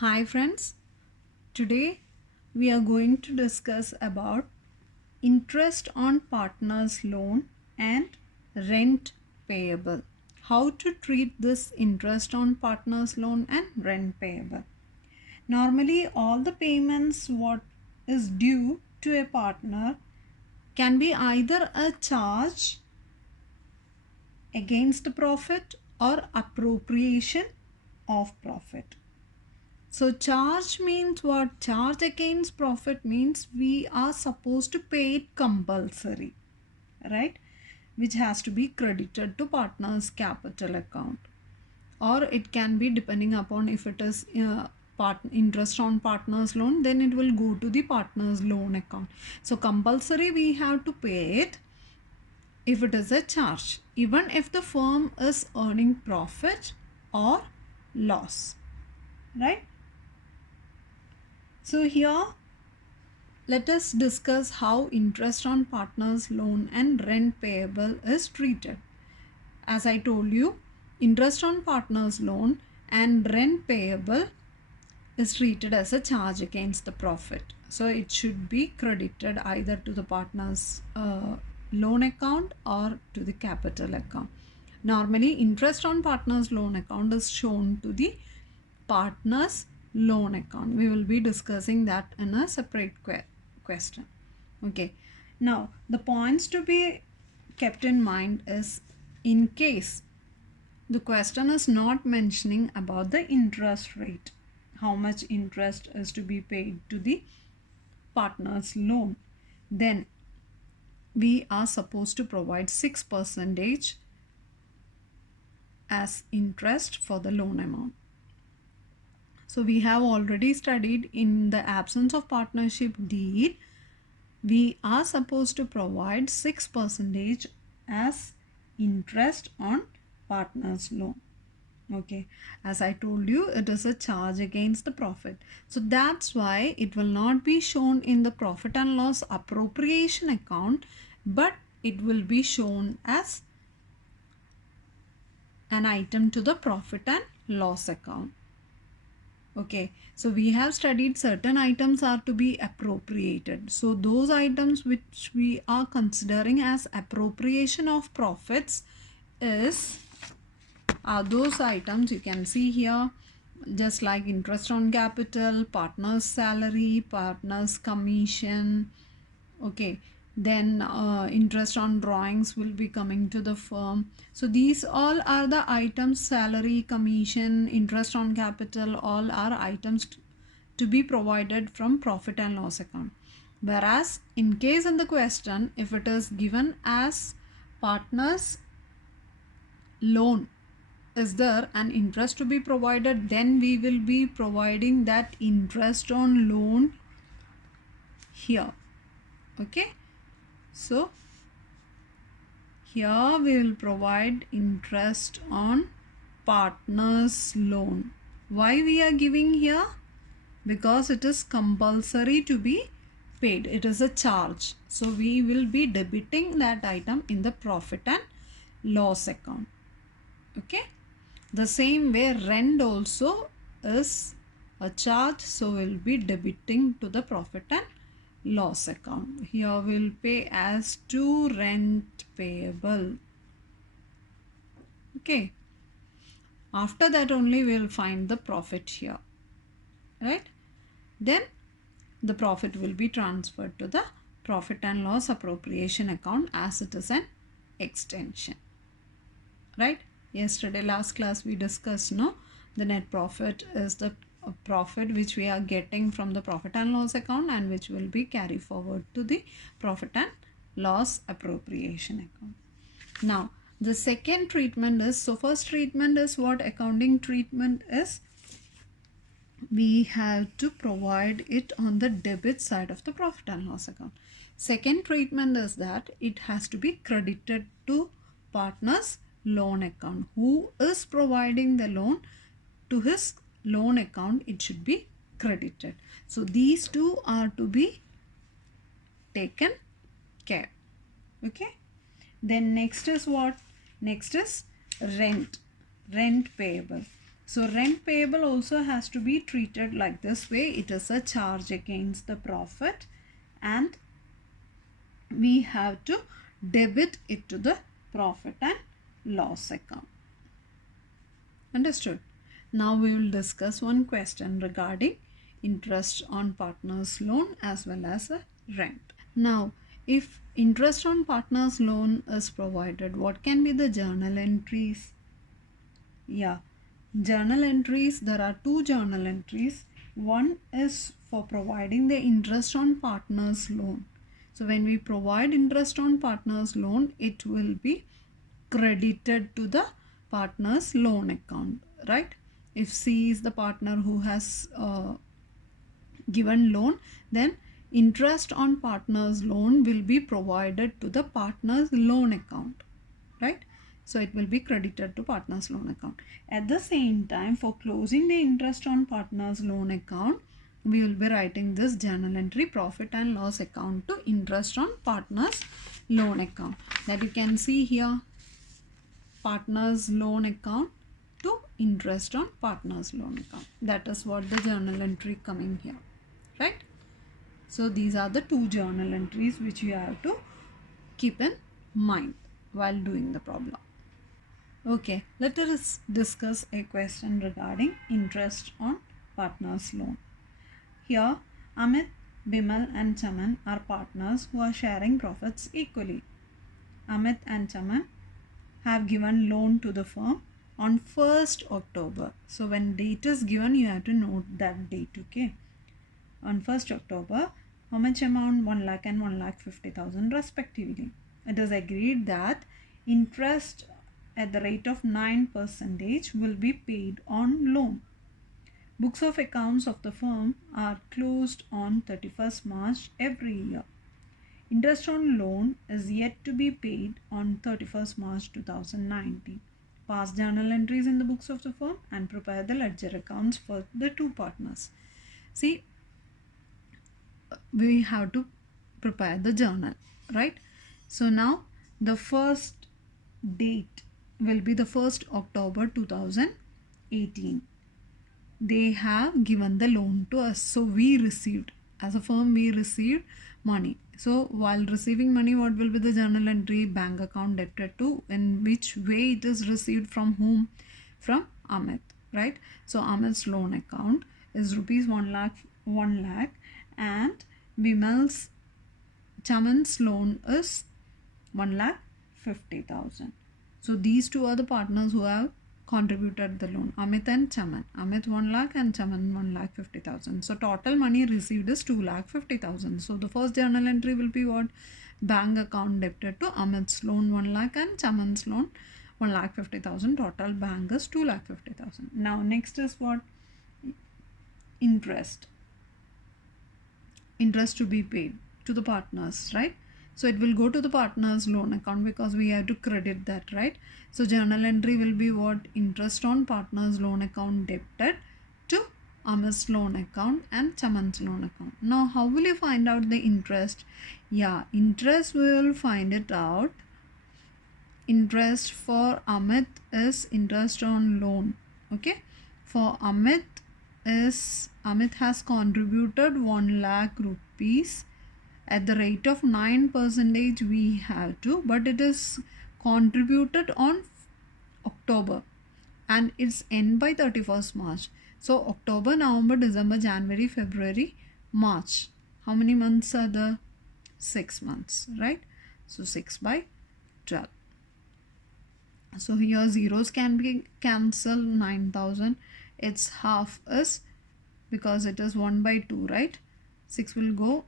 Hi friends, today we are going to discuss about interest on partner's loan and rent payable. How to treat this interest on partner's loan and rent payable. Normally all the payments what is due to a partner can be either a charge against the profit or appropriation of profit. So charge means what? Charge against profit means we are supposed to pay it compulsory, right? Which has to be credited to partner's capital account. Or it can be depending upon if it is interest on partner's loan, then it will go to the partner's loan account. So compulsory we have to pay it if it is a charge, even if the firm is earning profit or loss, right? So here let us discuss how interest on partner's loan and rent payable is treated. As I told you, interest on partner's loan and rent payable is treated as a charge against the profit. So it should be credited either to the partner's loan account or to the capital account. Normally, interest on partner's loan account is shown to the partner's loan account. We will be discussing that in a separate question. Okay, now the points to be kept in mind is, in case the question is not mentioning about the interest rate, how much interest is to be paid to the partner's loan, then we are supposed to provide 6% as interest for the loan amount. So we have already studied, in the absence of partnership deed, we are supposed to provide 6% as interest on partner's loan. Okay, as I told you, it is a charge against the profit. So that's why it will not be shown in the profit and loss appropriation account, but it will be shown as an item to the profit and loss account. Okay, so we have studied certain items are to be appropriated. So those items which we are considering as appropriation of profits are those items you can see here, just like interest on capital, partner's salary, partner's commission. Okay, then interest on drawings will be coming to the firm. So these all are the items: salary, commission, interest on capital, all are items to be provided from profit and loss account. Whereas in case in the question, if it is given as partner's loan is there and interest to be provided, then we will be providing that interest on loan here. Okay, so here we will provide interest on partner's loan. Why we are giving here? Because it is compulsory to be paid. It is a charge. So we will be debiting that item in the profit and loss account. Okay. The same way rent also is a charge. So we'll be debiting to the profit and loss account. Here we'll pay as to rent payable. Okay. After that only we'll find the profit here. Right. Then the profit will be transferred to the profit and loss appropriation account as it is an extension. Right. Yesterday last class we discussed, no, the net profit is the profit which we are getting from the profit and loss account and which will be carried forward to the profit and loss appropriation account. Now the second treatment is, so first treatment is what accounting treatment is, we have to provide it on the debit side of the profit and loss account. Second treatment is that it has to be credited to partner's loan account. Who is providing the loan, to his loan account it should be credited. So these two are to be taken care. Okay. Then next is what? Next is rent payable. So rent payable also has to be treated like this way. It is a charge against the profit and we have to debit it to the profit and loss account. Understood? Now we will discuss one question regarding interest on partner's loan as well as a rent. Now, if interest on partner's loan is provided, what can be the journal entries? Yeah, journal entries, there are two journal entries. One is for providing the interest on partner's loan. So when we provide interest on partner's loan, it will be credited to the partner's loan account, right? If C is the partner who has given loan, then interest on partner's loan will be provided to the partner's loan account, right? So it will be credited to partner's loan account. At the same time, for closing the interest on partner's loan account, we will be writing this journal entry, profit and loss account to interest on partner's loan account. That you can see here, partner's loan account to interest on partner's loan account. That is what the journal entry coming here, right? So these are the two journal entries which you have to keep in mind while doing the problem. Okay, let us discuss a question regarding interest on partner's loan. Here, Amit, Bimal and Chaman are partners who are sharing profits equally. Amit and Chaman have given loan to the firm on 1st October. So when date is given, you have to note that date, okay? On 1st October, how much amount? 1 lakh and 1,50,000 respectively. It is agreed that interest at the rate of 9% will be paid on loan. Books of accounts of the firm are closed on 31st March every year. Interest on loan is yet to be paid on 31st March 2019. Pass journal entries in the books of the firm and prepare the ledger accounts for the two partners. See, we have to prepare the journal, right? So now the first date will be the 1st October 2018. They have given the loan to us, so we received, as a firm we received money. So while receiving money, what will be the journal entry? Bank account debited to, in which way it is received, from whom? From Amit, right? So Amit's loan account is rupees 1 lakh and Vimal's Chaman's loan is 1,50,000. So these two are the partners who have contributed the loan, Amit and Chaman. Amit 1 lakh and Chaman 1,50,000. So total money received is 2,50,000. So the first journal entry will be what? Bank account debited to Amit's loan 1 lakh and Chaman's loan 1,50,000. Total bank is 2,50,000. Now next is what? Interest to be paid to the partners, right? So it will go to the partner's loan account because we have to credit that, right? So journal entry will be what? Interest on partner's loan account debited to Amit's loan account and Chaman's loan account. Now how will you find out the interest? Yeah, interest we will find it out. Interest for Amit is interest on loan, okay? For Amit has contributed 1 lakh rupees at the rate of 9% we have to, but it is contributed on October and it's end by 31st March. So October, November, December, January, February, March. How many months are there? 6 months, right? So 6 by 12. So here zeros can be cancelled. 9,000, its half is, because it is 1 by 2, right? 6 will go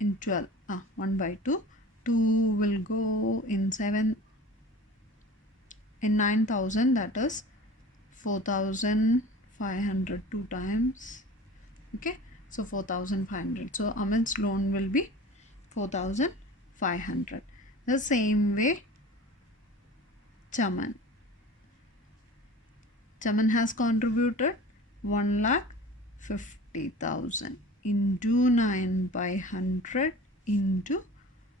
in 12. 1 by 2. 2 will go in 7. In 9,000, that is 4,500. 2 times. Okay. So 4,500. So Amit's loan will be 4,500. The same way Chaman has contributed 1,50,000 into 9 by 100 into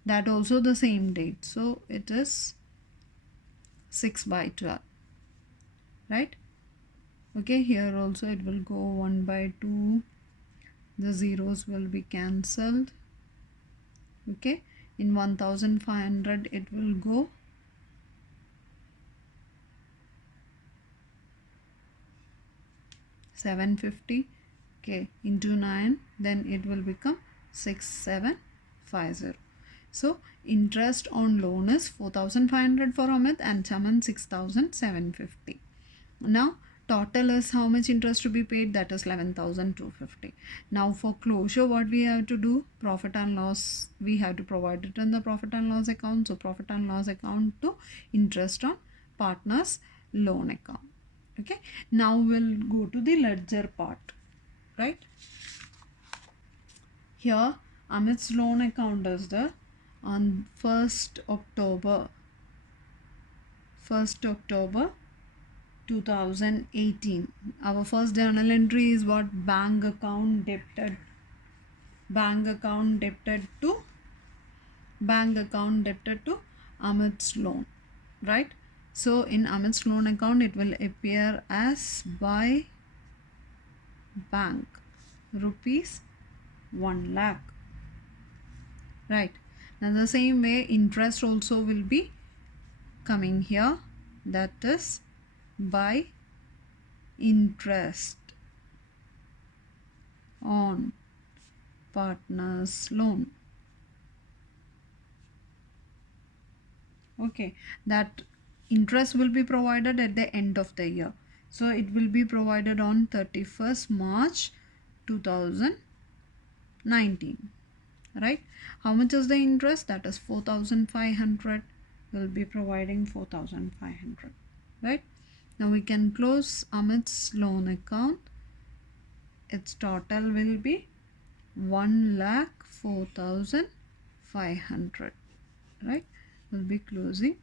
that, also the same date. So it is 6 by 12, right? Okay, here also it will go 1 by 2, the zeros will be cancelled. Okay, in 1500 it will go 750. Okay, into 9, then it will become 6750. So interest on loan is 4500 for Amit and Chaman 6750. Now total is how much interest to be paid, that is 11250. Now for closure, what we have to do, profit and loss, we have to provide it in the profit and loss account. So profit and loss account to interest on partners loan account. Okay, now we'll go to the ledger part, right? Here Amit's loan account is the on 1st October 2018. Our first journal entry is what? Bank account debted to Amit's loan, right? So in Amit's loan account it will appear as by bank rupees 1 lakh, right? Now the same way interest also will be coming here, that is by interest on partners loan. Okay, that interest will be provided at the end of the year, so it will be provided on 31st March 2019, right? How much is the interest? That is 4500. Will be providing 4500, right? Now we can close Amit's loan account. Its total will be 1,04,500, right? We'll be closing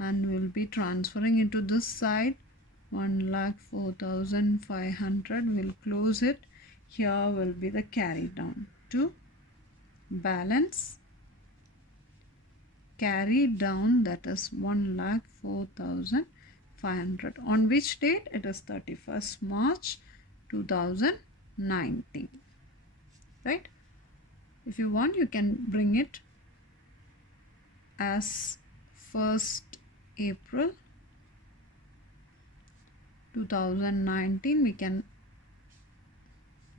and we'll be transferring into this side 1,04,500. We'll close it. Here will be the carry down to balance carry down, that is 1,04,500. On which date? It is 31st March 2019, right? If you want, you can bring it as 1st April 2019. We can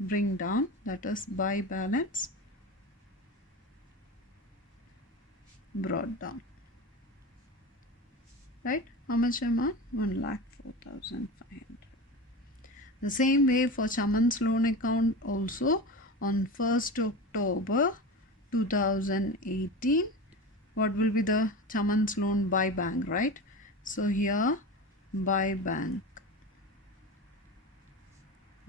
bring down, that is by balance brought down, right? How much amount? 1,04,500. The same way for Chaman's loan account also, on 1st October 2018, what will be the Chaman's loan by bank, right? So here by bank.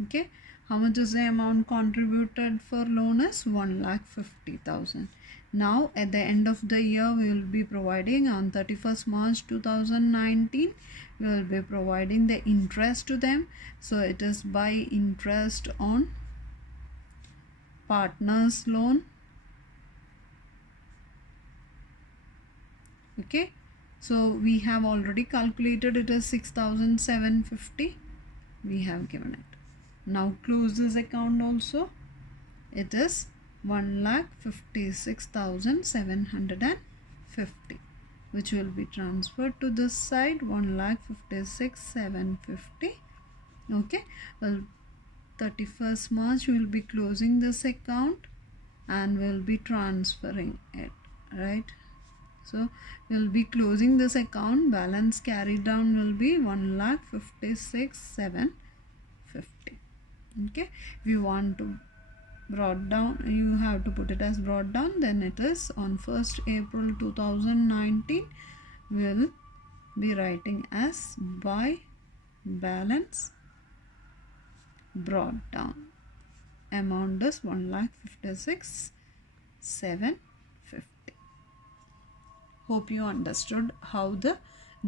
Okay, how much is the amount contributed for loan is 1,50,000. Now at the end of the year we will be providing on 31st March 2019, we will be providing the interest to them. So it is by interest on partners loan. Okay, so we have already calculated it as 6,750. We have given it. Now close this account also. It is 1,56,750, which will be transferred to this side, 1,56,750. Okay, well, 31st March we will be closing this account and we'll be transferring it, right? So we'll be closing this account. Balance carried down will be 1,56,750. Okay, if you want to brought down, you have to put it as brought down, then it is on 1st April 2019. We'll be writing as by balance brought down. Amount is 1,56,750. Hope you understood how the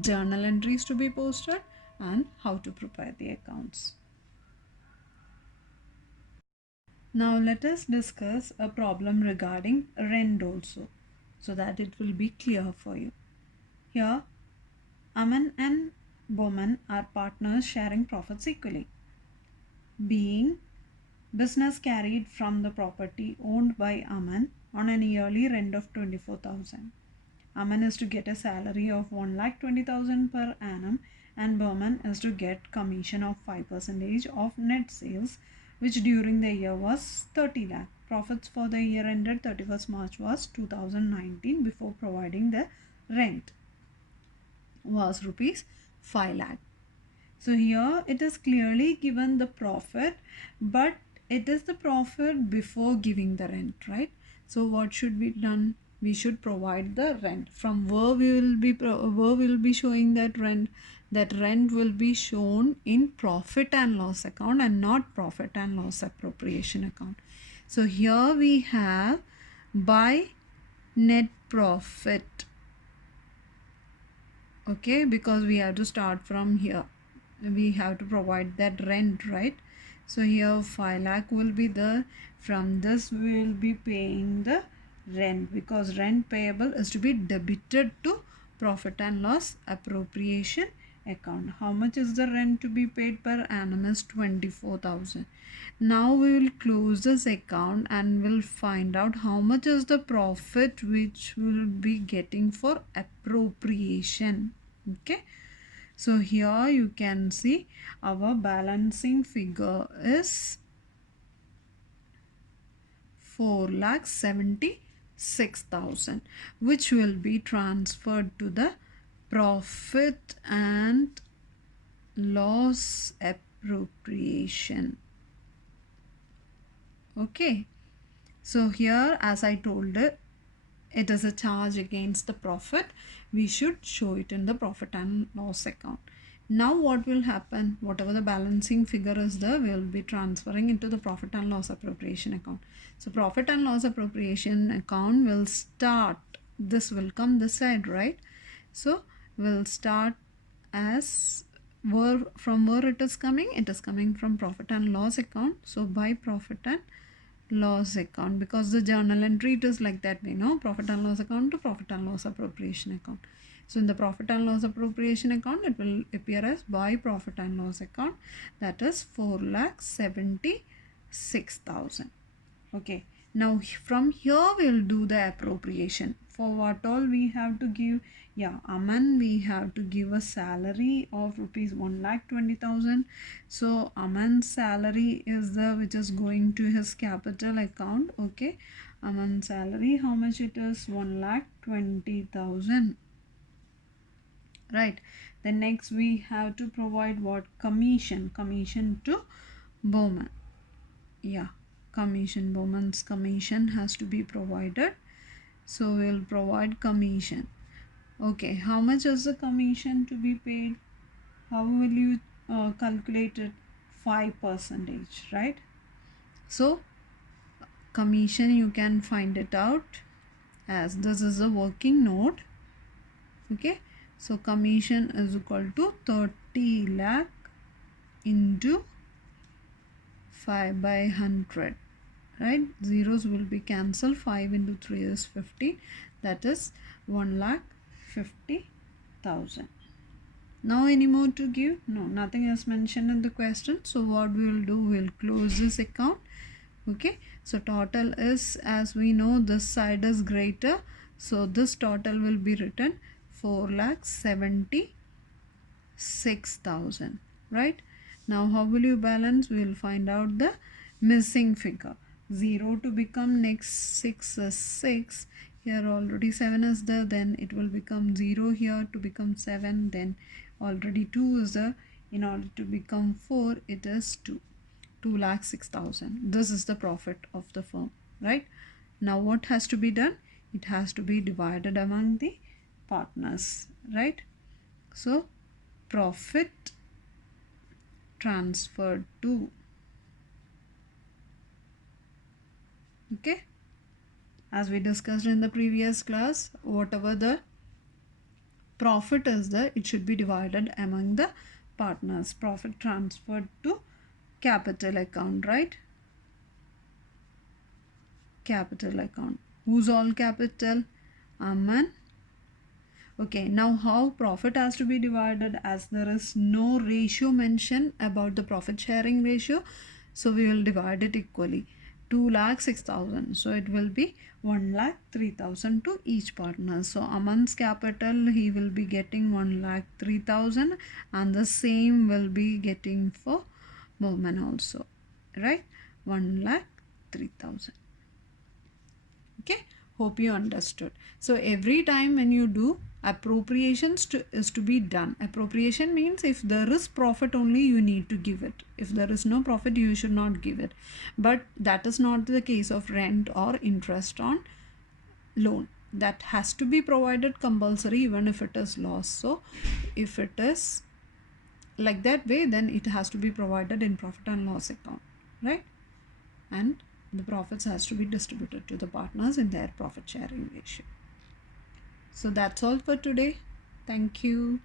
journal entries to be posted and how to prepare the accounts. Now let us discuss a problem regarding rent also, so that it will be clear for you. Here Aman and Bowman are partners sharing profits equally. Being business carried from the property owned by Aman on an yearly rent of 24,000. Aman is to get a salary of 1,20,000 per annum and Berman is to get commission of 5% of net sales, which during the year was 30 lakh. Profits for the year ended 31st March was 2019 before providing the rent was rupees 5 lakh. So here it is clearly given the profit, but it is the profit before giving the rent, right? So what should be done? We should provide the rent. From where we will be showing that rent. That rent will be shown in profit and loss account and not profit and loss appropriation account. So here we have by net profit. Okay, because we have to start from here. We have to provide that rent, right? So here 5 lakh will be the, from this we will be paying the rent, because rent payable is to be debited to profit and loss appropriation account. How much is the rent to be paid per annum is 24,000. Now we will close this account and we'll find out how much is the profit which we'll be getting for appropriation. Okay, so here you can see our balancing figure is 4,76,000, which will be transferred to the profit and loss appropriation. Okay, so here as I told it is a charge against the profit. We should show it in the profit and loss account. Now what will happen? Whatever the balancing figure is there, we will be transferring into the profit and loss appropriation account. So profit and loss appropriation account will start, this will come this side, right? So we'll start as from where it is coming? It is coming from profit and loss account. So by profit and loss account, because the journal entry it is like that, we know, profit and loss account to profit and loss appropriation account. So in the profit and loss appropriation account it will appear as by profit and loss account, that is 4,76,000. Okay, now from here we will do the appropriation. For what all we have to give? Yeah, Aman, we have to give a salary of rupees 1,20,000. So Aman's salary is the which is going to his capital account. Okay, Aman's salary, how much it is? 1,20,000. Right. Then next we have to provide what? Commission to Bowman. Yeah, commission, Bowman's commission has to be provided. So we'll provide commission. Okay, how much is the commission to be paid? How will you calculate it? 5%, right? So commission you can find it out as this is a working note. Okay, so commission is equal to 30 lakh into 5 by 100, right? Zeros will be cancelled. 5 into 3 is 50, that is 1,50,000. Now any more to give? No, nothing is mentioned in the question. So what we will do, we'll close this account. Okay, so total is, as we know, this side is greater, so this total will be written 4,76,000, right? Now how will you balance? We will find out the missing figure. 0 to become next 6 is 6. Here already 7 is there, then it will become 0 here to become 7, then already 2 is there. In order to become 4, it is 2. 2,06,000. This is the profit of the firm, right? Now what has to be done? It has to be divided among the partners, right? So profit transferred to, okay, as we discussed in the previous class, whatever the profit is there, it should be divided among the partners. Profit transferred to capital account, right? Capital account. Who's all capital? Aman, Okay, now how profit has to be divided, as there is no ratio mentioned about the profit sharing ratio, so we will divide it equally. 2,06,000, so it will be 1,03,000 to each partner. So Aman's capital, he will be getting 1,03,000, and the same will be getting for Bowman also, right? 1,03,000. Okay, hope you understood. So every time when you do appropriations is to be done. Appropriation means if there is profit only you need to give it. If there is no profit you should not give it. But that is not the case of rent or interest on loan. That has to be provided compulsory even if it is loss. So if it is like that way, then it has to be provided in profit and loss account, right? And the profits has to be distributed to the partners in their profit sharing ratio. So that's all for today. Thank you.